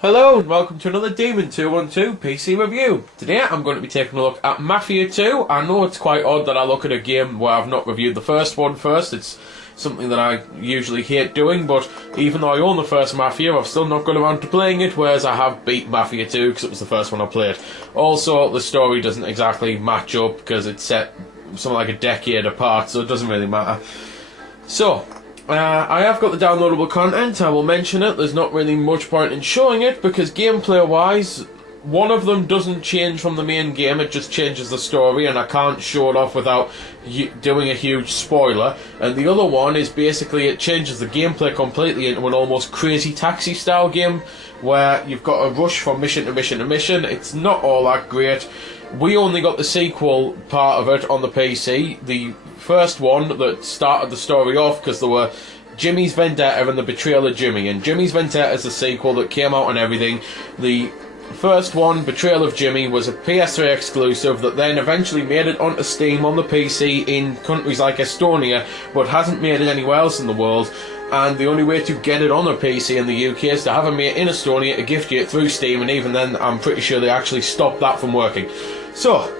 Hello and welcome to another Demon 212 PC review. Today I'm going to be taking a look at Mafia 2. I know it's quite odd that I look at a game where I've not reviewed the first one first. It's something that I usually hate doing, but even though I own the first Mafia, I've still not got around to playing it, whereas I have beat Mafia 2 because it was the first one I played. Also, the story doesn't exactly match up because it's set something like a decade apart, so it doesn't really matter. So, I have got the downloadable content. I will mention it. There's not really much point in showing it because gameplay-wise, one of them doesn't change from the main game, it just changes the story, and I can't show it off without doing a huge spoiler. And the other one is basically it changes the gameplay completely into an almost Crazy Taxi style game where you've got to rush from mission to mission to mission. It's not all that great. We only got the sequel part of it on the PC. The first one that started the story off because there were Jimmy's Vendetta and the Betrayal of Jimmy, and Jimmy's Vendetta is the sequel that came out on everything. The first one, Betrayal of Jimmy, was a PS3 exclusive that then eventually made it onto Steam on the PC in countries like Estonia, but hasn't made it anywhere else in the world. And the only way to get it on the PC in the UK is to have a mate in Estonia to gift you it through Steam, and even then I'm pretty sure they actually stopped that from working. So,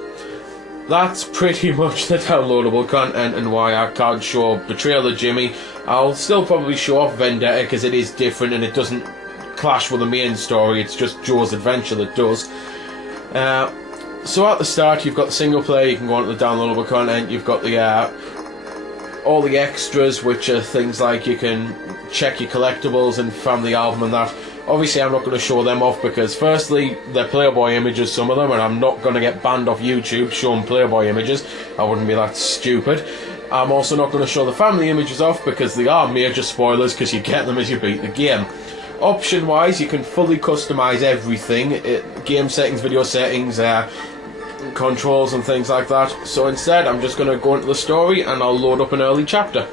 that's pretty much the downloadable content and why I can't show Betrayal of Jimmy. I'll still probably show off Vendetta because it is different and it doesn't clash with the main story, it's just Joe's adventure that does. So at the start you've got the single player, you can go on to the downloadable content, you've got the all the extras, which are things like you can check your collectibles and family album and that. Obviously I'm not going to show them off because firstly they're Playboy images, some of them, and I'm not going to get banned off YouTube showing Playboy images. I wouldn't be that stupid. I'm also not going to show the family images off because they are major spoilers because you get them as you beat the game. Option wise, you can fully customise everything, game settings, video settings, controls and things like that. So instead I'm just going to go into the story and I'll load up an early chapter.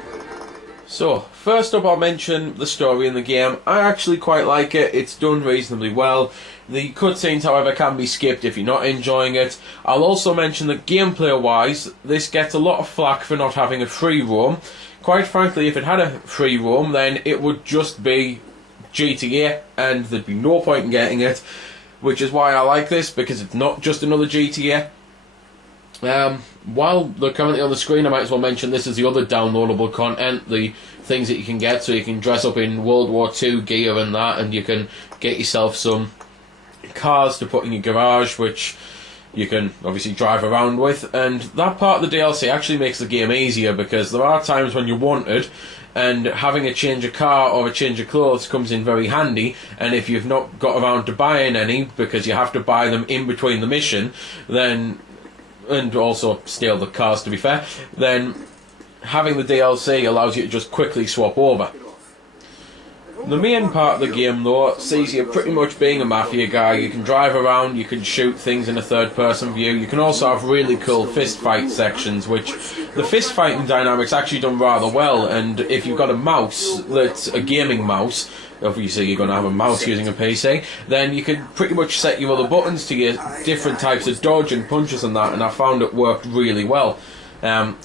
So, first up I'll mention the story in the game. I actually quite like it, it's done reasonably well. The cutscenes, however, can be skipped if you're not enjoying it. I'll also mention that gameplay wise, this gets a lot of flack for not having a free roam. Quite frankly, if it had a free roam, then it would just be GTA and there'd be no point in getting it, which is why I like this, because it's not just another GTA. While they're currently on the screen, I might as well mention this is the other downloadable content, the things that you can get, so you can dress up in World War II gear and that, and you can get yourself some cars to put in your garage, which you can obviously drive around with, and that part of the DLC actually makes the game easier, because there are times when you want it, and having a change of car or a change of clothes comes in very handy, and if you've not got around to buying any, because you have to buy them in between the mission, then, and also steal the cars to be fair, then having the DLC allows you to just quickly swap over. The main part of the game though sees you pretty much being a mafia guy. You can drive around, you can shoot things in a third person view, you can also have really cool fist fight sections, which the fist fighting dynamic's actually done rather well, and if you've got a mouse that's a gaming mouse, obviously you're going to have a mouse using a PC, then you can pretty much set your other buttons to your different types of dodge and punches and that, and I found it worked really well.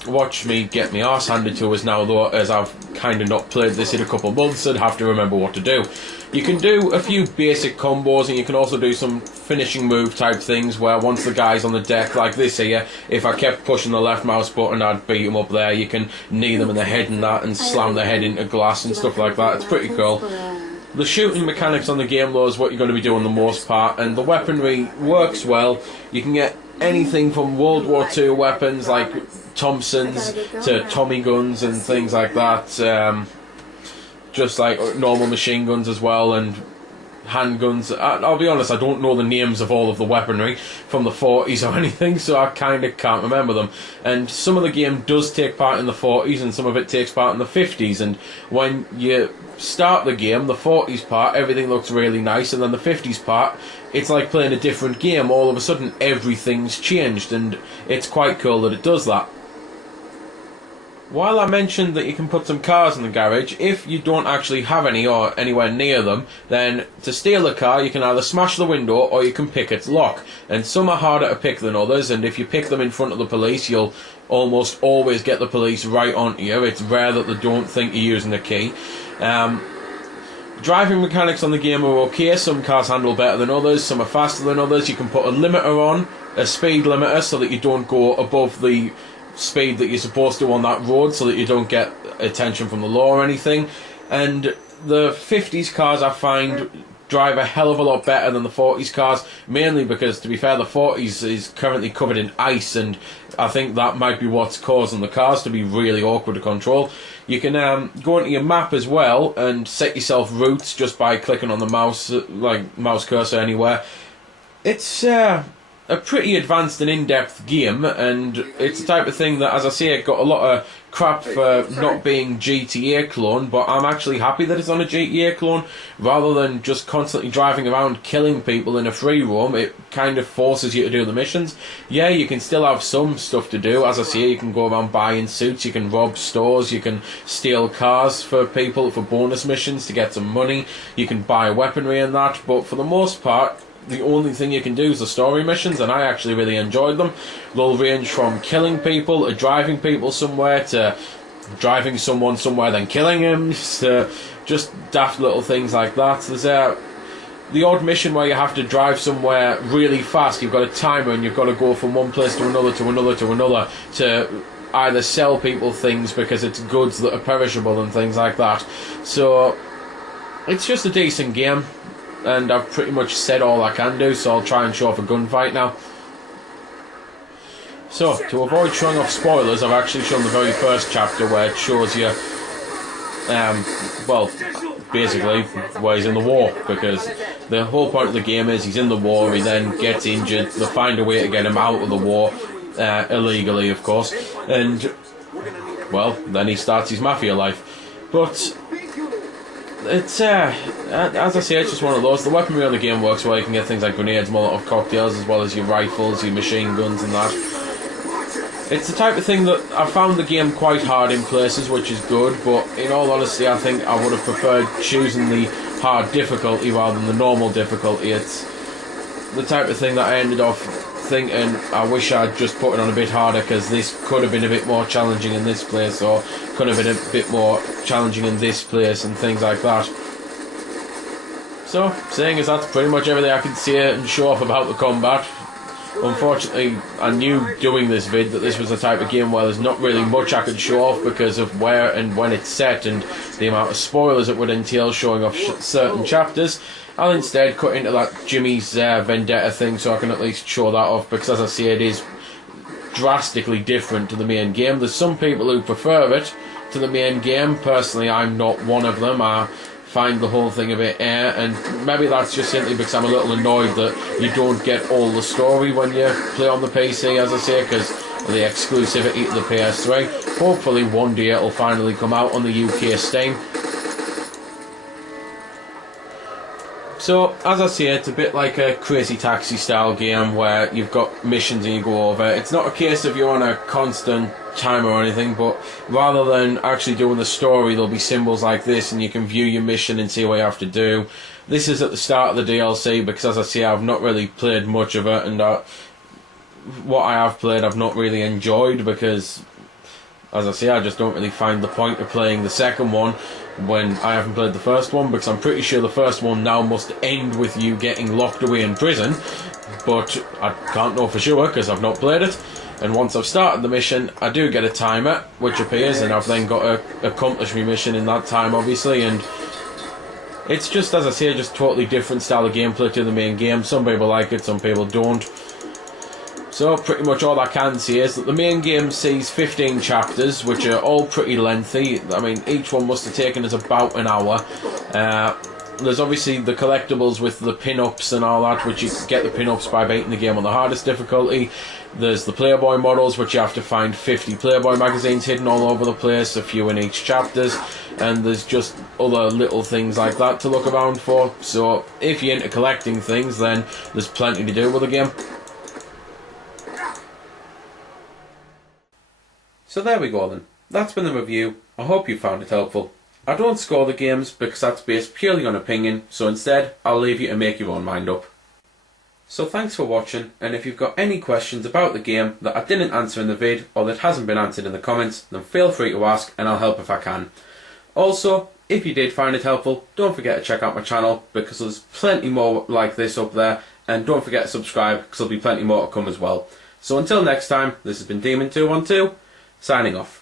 Watch me get my arse handed to us now though, as I've kind of not played this in a couple of months and have to remember what to do. You can do a few basic combos, and you can also do some finishing move type things where once the guy's on the deck like this here, if I kept pushing the left mouse button I'd beat him up there. You can knee them in the head and that and slam their head into glass and stuff like that. It's pretty cool. The shooting mechanics on the game though is what you're going to be doing the most part, and the weaponry works well. You can get anything from World War II weapons like Thompsons to Tommy guns and things like that, just like normal machine guns as well, and handguns. I'll be honest, I don't know the names of all of the weaponry from the 40s or anything, so I kind of can't remember them. And some of the game does take part in the 40s and some of it takes part in the 50s, and when you start the game, the 40s part, everything looks really nice, and then the 50s part, it's like playing a different game. All of a sudden everything's changed, and it's quite cool that it does that. While I mentioned that you can put some cars in the garage, if you don't actually have any or anywhere near them, then to steal a car you can either smash the window or you can pick its lock. And some are harder to pick than others, and if you pick them in front of the police you'll almost always get the police right onto you. It's rare that they don't think you're using a key. Driving mechanics on the game are okay. Some cars handle better than others, some are faster than others. You can put a limiter on, a speed limiter, so that you don't go above the speed that you're supposed to on that road, so that you don't get attention from the law or anything. And the 50s cars, I find, drive a hell of a lot better than the 40s cars, mainly because, to be fair, the 40s is currently covered in ice, and I think that might be what's causing the cars to be really awkward to control. You can go into your map as well and set yourself routes just by clicking on the mouse, like mouse cursor anywhere. It's a pretty advanced and in-depth game, and it's the type of thing that, as I say, it got a lot of crap for not being GTA clone, but I'm actually happy that it's on a GTA clone. Rather than just constantly driving around killing people in a free roam, it kind of forces you to do the missions. Yeah, you can still have some stuff to do. As I say, you can go around buying suits, you can rob stores, you can steal cars for people for bonus missions to get some money, you can buy weaponry and that, but for the most part, the only thing you can do is the story missions, and I actually really enjoyed them. They'll range from killing people to driving people somewhere to driving someone somewhere then killing him, to just daft little things like that. There's the odd mission where you have to drive somewhere really fast. You've got a timer and you've got to go from one place to another to another to another to either sell people things because it's goods that are perishable and things like that. So it's just a decent game, and I've pretty much said all I can do, so I'll try and show off a gunfight now. So, to avoid showing off spoilers, I've actually shown the very first chapter where it shows you, well, basically, where he's in the war, because the whole point of the game is he's in the war, he then gets injured, they find a way to get him out of the war, illegally, of course, and, well, then he starts his Mafia life. But it's, as I say, it's just one of those. The weaponry on the game works well. You can get things like grenades, Molotov cocktails, as well as your rifles, your machine guns and that. It's the type of thing that I found the game quite hard in places, which is good, but in all honesty, I think I would have preferred choosing the hard difficulty rather than the normal difficulty. It's the type of thing that I ended off thinking, I wish I'd just put it on a bit harder, because this could have been a bit more challenging in this place, or could have been a bit more challenging in this place, and things like that. So, seeing as that's pretty much everything I can say and show off about the combat, unfortunately I knew doing this vid that this was the type of game where there's not really much I could show off because of where and when it's set and the amount of spoilers it would entail showing off certain chapters. I'll instead cut into that Jimmy's Vendetta thing so I can at least show that off, because as I say, it is drastically different to the main game. There's some people who prefer it to the main game. Personally, I'm not one of them. I find the whole thing a bit and maybe that's just simply because I'm a little annoyed that you don't get all the story when you play on the PC, as I say, because of the exclusivity to the PS3. Hopefully one day it'll finally come out on the UK Steam. So, as I say, it's a bit like a Crazy Taxi style game where you've got missions and you go over. It's not a case of you're on a constant timer or anything, but rather than actually doing the story, there'll be symbols like this and you can view your mission and see what you have to do. This is at the start of the DLC because, as I say, I've not really played much of it, and what I have played I've not really enjoyed because, as I say, I just don't really find the point of playing the second one when I haven't played the first one, because I'm pretty sure the first one now must end with you getting locked away in prison, but I can't know for sure because I've not played it. And once I've started the mission, I do get a timer which appears, and I've then got to accomplish my mission in that time, obviously. And it's just, as I say, just totally different style of gameplay to the main game. Some people like it, some people don't. So pretty much all I can say is that the main game sees 15 chapters, which are all pretty lengthy. I mean, each one must have taken us about an hour. There's obviously the collectibles with the pin-ups and all that, which you can get the pin-ups by beating the game on the hardest difficulty. There's the Playboy models, which you have to find 50 Playboy magazines hidden all over the place, a few in each chapters. And there's just other little things like that to look around for. So if you're into collecting things, then there's plenty to do with the game. So there we go then. That's been the review. I hope you found it helpful. I don't score the games because that's based purely on opinion, so instead I'll leave you to make your own mind up. So thanks for watching, and if you've got any questions about the game that I didn't answer in the vid or that hasn't been answered in the comments, then feel free to ask and I'll help if I can. Also, If you did find it helpful, don't forget to check out my channel, because there's plenty more like this up there, and don't forget to subscribe, because there'll be plenty more to come as well. So until next time, this has been Demon212, signing off.